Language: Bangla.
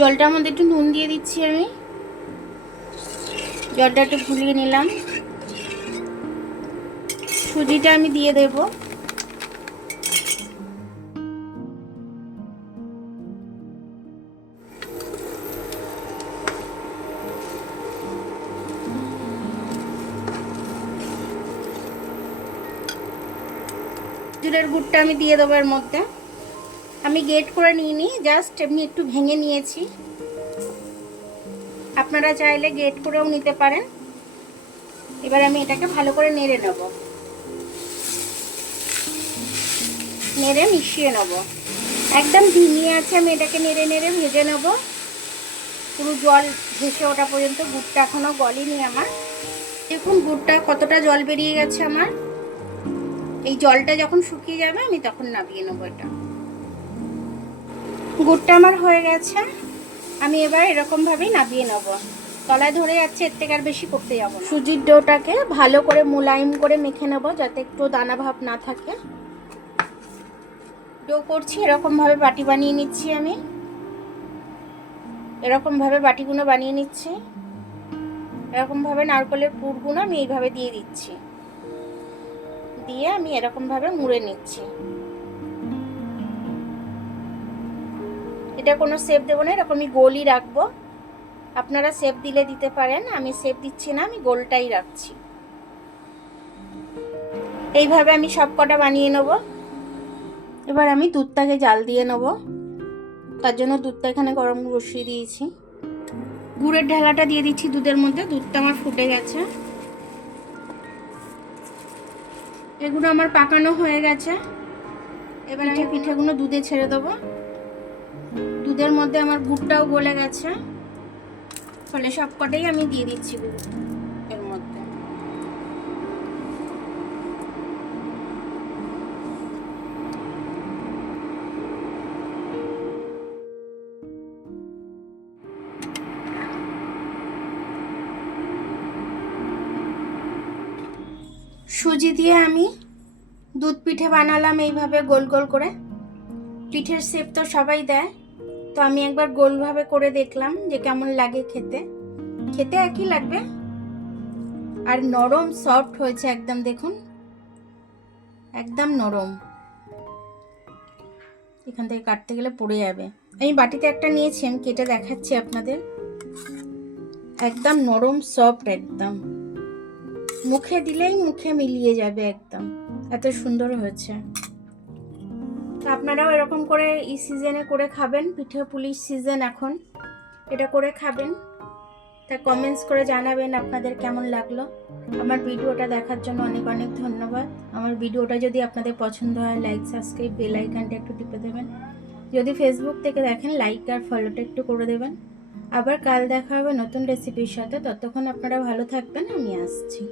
জলটার মধ্যে একটু নুন দিয়ে দিচ্ছি আমি। জলটা একটু গুলিয়ে নিলাম। সুজিটা আমি দিয়ে দেব। খেজুরের গুড়টা আমি দিয়ে দেবো এর মধ্যে। আমি গ্রেট করে নিইনি, জাস্ট এমনি একটু ভেঙে নিয়েছি। আপনারা চাইলে গ্রেট করেও নিতে পারেন। এবার আমি এটাকে ভালো করে নেড়ে নেব, নেড়ে মিশিয়ে নেব। একদম ধিমিয়ে আছে, আমি এটাকে নেড়ে নেড়ে ভেজে নেব পুরো জল ভেসে ওঠা পর্যন্ত। গুড়টা এখনো গলেনি আমার। দেখুন গুড়টা কতটা জল বেরিয়ে গেছে আমার। এই জলটা যখন শুকিয়ে যাবে আমি তখন নামিয়ে নেব এটা। গুড়টা আমার হয়ে গেছে, আমি এবার এরকম ভাবেই নামিয়ে নেব। তলায় ধরে যাচ্ছে, এর থেকে আর বেশি করতে যাব না। সুজির ডোটাকে ভালো করে মোলায়েম করে মেখে নেব, যাতে একটু দানা ভাব না থাকে। ডো করছি, এরকম ভাবে বাটি বানিয়ে নিচ্ছি আমি। এরকম ভাবে বাটিগুলো বানিয়ে নিচ্ছি। এরকম ভাবে নারকেলের পুরগুলো আমি এইভাবে দিয়ে দিচ্ছি, দিয়ে আমি এরকম ভাবে মুড়ে নিচ্ছি। এটা কোনো শেপ দেবো না, এরকমই গোলই রাখবো। আপনারা শেপ দিলে দিতে পারেন, আমি শেপ দিচ্ছি না, আমি গোলটাই রাখছি। এইভাবে আমি সব কটা বানিয়ে নেব। এবার আমি দুধটাকে জাল দিয়ে নেব, তার জন্য দুধটা এখানে গরম বসিয়ে দিয়েছি। গুড়ের ঢেলাটা দিয়ে দিচ্ছি দুধের মধ্যে। দুধটা আমার ফুটে গেছে। এগুলো আমার পাকানো হয়ে গেছে। এবার আমি পিঠেগুলো দুধে ছেড়ে দেবো। দুধের মধ্যে আমার গুড়টাও গলে গেছে, ফলে সব কটাই আমি দিয়ে দিচ্ছি গুড় এর মধ্যে। সুজি দিয়ে আমি দুধ পিঠে বানালাম এইভাবে গোল গোল করে। পিঠের শেপ তো সবাই দেয়, তো আমি একবার গোলভাবে করে দেখলাম যে কেমন লাগে খেতে। খেতে একই লাগবে, আর নরম সফট হয়েছে একদম। দেখুন একদম নরম, এখান থেকে কাটতে গেলে পড়ে যাবে। আমি বাটিতে একটা নিয়েছি, আমি কেটে দেখাচ্ছি আপনাদের। একদম নরম সফট, একদম মুখে দিলেই মুখে মিলিয়ে যাবে, একদম এত সুন্দর হয়েছে। আপনারাও এরকম করে এই সিজনে করে খাবেন, পিঠে পুলির সিজন এখন, এটা করে খাবেন। তা কমেন্টস করে জানাবেন আপনাদের কেমন লাগলো। আমার ভিডিওটা দেখার জন্য অনেক অনেক ধন্যবাদ। আমার ভিডিওটা যদি আপনাদের পছন্দ হয়, লাইক সাবস্ক্রাইব বেল আইকনটা একটু টিপে দেবেন। যদি ফেসবুক থেকে দেখেন, লাইক আর ফলোটা একটু করে দেবেন। আবার কাল দেখা হবে নতুন রেসিপির সাথে। ততক্ষণ আপনারা ভালো থাকবেন, আমি আসছি।